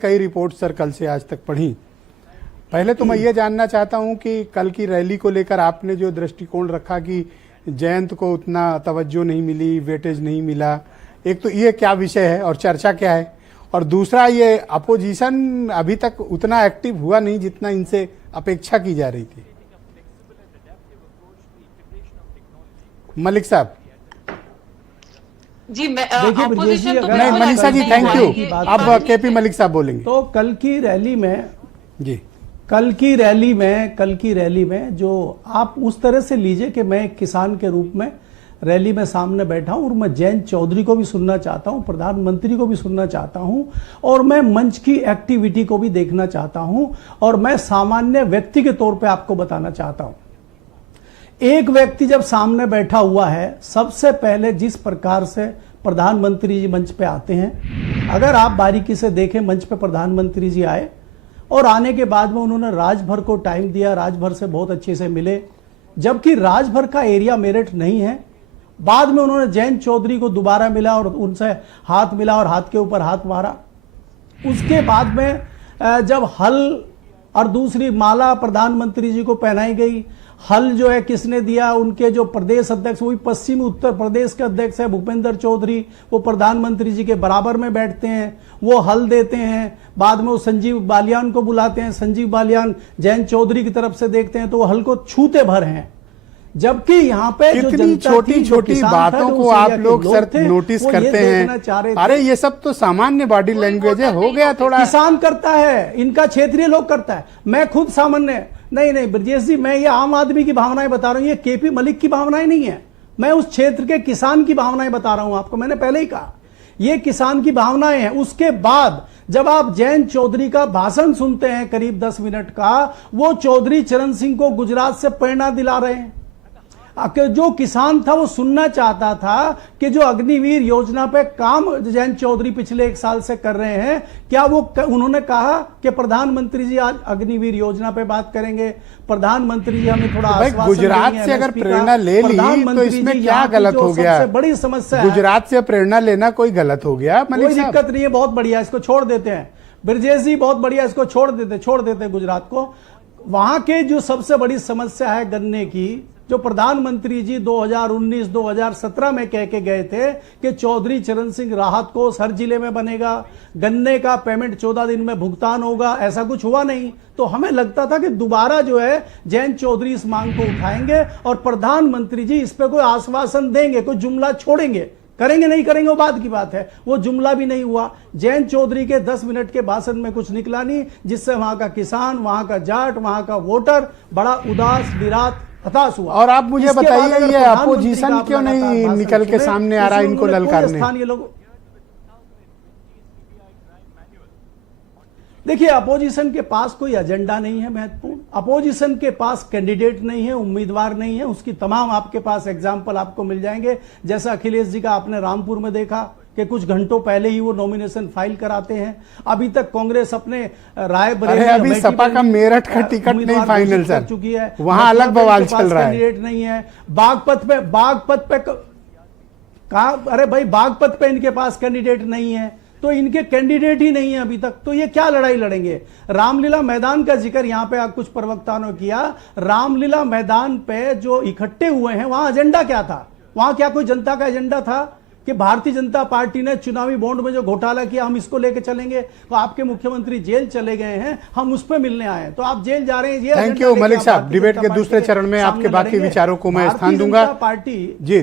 कई report sir कल से आज तक पढ़ी। पहले तो मैं ये जानना चाहता हूं कि कल की रैली को लेकर आपने जो दृष्टिकोण रखा कि जयंत को उतना तवज्जो नहीं मिली, वेटेज नहीं मिला, एक तो ये क्या विषय है और चर्चा क्या है, और दूसरा ये अपोजिशन अभी तक उतना एक्टिव हुआ नहीं जितना इनसे अपेक्षा की जा रही थी। मलिक साहब जी, मैं देखिए नहीं, मनीषा जी थैंक यू। अब केपी मलिक साहब बोलेंगे। तो कल की रैली में जो आप उस तरह से लीजिए कि मैं एक किसान के रूप में रैली में सामने बैठा हूं और मैं जयंत चौधरी को भी सुनना चाहता हूं, प्रधानमंत्री को भी सुनना चाहता हूं, और मैं मंच की एक्टिविटी को भी देखना चाहता हूं, और मैं सामान्य व्यक्ति के तौर पे आपको बताना चाहता हूं। एक व्यक्ति जब सामने बैठा हुआ है, सबसे पहले जिस प्रकार से प्रधानमंत्री जी मंच पे आते हैं, अगर आप बारीकी से देखें, मंच पे प्रधानमंत्री जी आए और आने के बाद में उन्होंने राजभर को टाइम दिया, राजभर से बहुत अच्छे से मिले, जबकि राजभर का एरिया मेरठ नहीं है। बाद में उन्होंने जयंत चौधरी को दोबारा मिला और उनसे हाथ मिला और हाथ के ऊपर हाथ मारा। उसके बाद में जब हल और दूसरी माला प्रधानमंत्री जी को पहनाई गई, हल जो है किसने दिया, उनके जो प्रदेश अध्यक्ष, वही पश्चिमी उत्तर प्रदेश के अध्यक्ष है भूपेंद्र चौधरी, वो प्रधानमंत्री जी के बराबर में बैठते हैं, वो हल देते हैं। बाद में वो संजीव बालियान को बुलाते हैं, संजीव बालियान जयंत चौधरी की तरफ से देखते हैं तो वो हल को छूते भर हैं। जबकि यहाँ पे कितनी छोटी छोटी बातों को आप लोग सर नोटिस करते हैं। अरे ये सब तो सामान्य बॉडी लैंग्वेज है, हो गया थोड़ा। किसान करता है, इनका क्षेत्रीय लोग करता है, मैं खुद सामान्य नहीं ब्रजेश जी, मैं ये आम आदमी की भावनाएं बता रहा हूं, ये केपी मलिक की भावनाएं नहीं है, मैं उस क्षेत्र के किसान की भावनाएं बता रहा हूं आपको। मैंने पहले ही कहा ये किसान की भावनाएं हैं। उसके बाद जब आप जयंत चौधरी का भाषण सुनते हैं करीब 10 मिनट का, वो चौधरी चरण सिंह को गुजरात से प्रेरणा दिला रहे हैं। जो किसान था वो सुनना चाहता था कि जो अग्निवीर योजना पे काम जयंत चौधरी पिछले 1 साल से कर रहे हैं, क्या वो उन्होंने कहा कि प्रधानमंत्री जी आज अग्निवीर योजना पे बात करेंगे, प्रधानमंत्री जी हमें थोड़ा आश्वासन गुजरात से अगर प्रेरणा ले ली तो इसमें क्या गलत हो गया? बड़ी समस्या गुजरात से प्रेरणा लेना कोई गलत हो गया? कोई दिक्कत नहीं है, बहुत बढ़िया, इसको छोड़ देते हैं ब्रजेश जी, बहुत बढ़िया, इसको छोड़ देते गुजरात को। वहां के जो सबसे बड़ी समस्या है गन्ने की, जो प्रधानमंत्री जी 2019-2017 में कह के गए थे कि चौधरी चरण सिंह राहत कोष हर जिले में बनेगा, गन्ने का पेमेंट 14 दिन में भुगतान होगा, ऐसा कुछ हुआ नहीं। तो हमें लगता था कि दोबारा जो है जयंत चौधरी इस मांग को उठाएंगे और प्रधानमंत्री जी इस पे कोई आश्वासन देंगे, कोई जुमला छोड़ेंगे। करेंगे नहीं करेंगे वो बात की बात है, वो जुमला भी नहीं हुआ। जयंत चौधरी के 10 मिनट के भाषण में कुछ निकला नहीं, जिससे वहां का किसान, वहां का जाट, वहां का वोटर बड़ा उदास, निराश, हताश हुआ। और आप मुझे बताइए ये अपोजिशन क्यों नहीं निकल के सामने आ रहा इनको ललकारने? स्थानीय लोग देखिए, अपोजिशन के पास कोई एजेंडा नहीं है महत्वपूर्ण, अपोजिशन के पास कैंडिडेट नहीं है, उम्मीदवार नहीं है। उसकी तमाम आपके पास एग्जाम्पल आपको मिल जाएंगे। जैसा अखिलेश जी का आपने रामपुर में देखा कि कुछ घंटों पहले ही वो नॉमिनेशन फाइल कराते हैं। अभी तक कांग्रेस अपने रायबरेली, अभी सपा का मेरठ का टिकट नहीं फाइनल कर चुकी है, वहां अलग बवाल चल रहा है। कैंडिडेट नहीं है। बागपत पे कहा, अरे भाई बागपत पे इनके पास कैंडिडेट नहीं है, तो इनके कैंडिडेट ही नहीं है अभी तक, तो ये क्या लड़ाई लड़ेंगे? रामलीला मैदान का जिक्र यहां पे कुछ प्रवक्ताओं ने किया। रामलीला मैदान पे जो इकट्ठे हुए हैं, वहां एजेंडा क्या था? वहां क्या कोई जनता का एजेंडा था कि भारतीय जनता पार्टी ने चुनावी बॉन्ड में जो घोटाला किया हम इसको लेके चलेंगे? तो आपके मुख्यमंत्री जेल चले गए हैं, हम उस पर मिलने आए हैं, तो आप जेल जा रहे हैं। थैंक यू मलिक साहब। डिबेट के दूसरे चरण में आपके बाकी विचारों को मैं स्थान दूंगा। पार्टी जी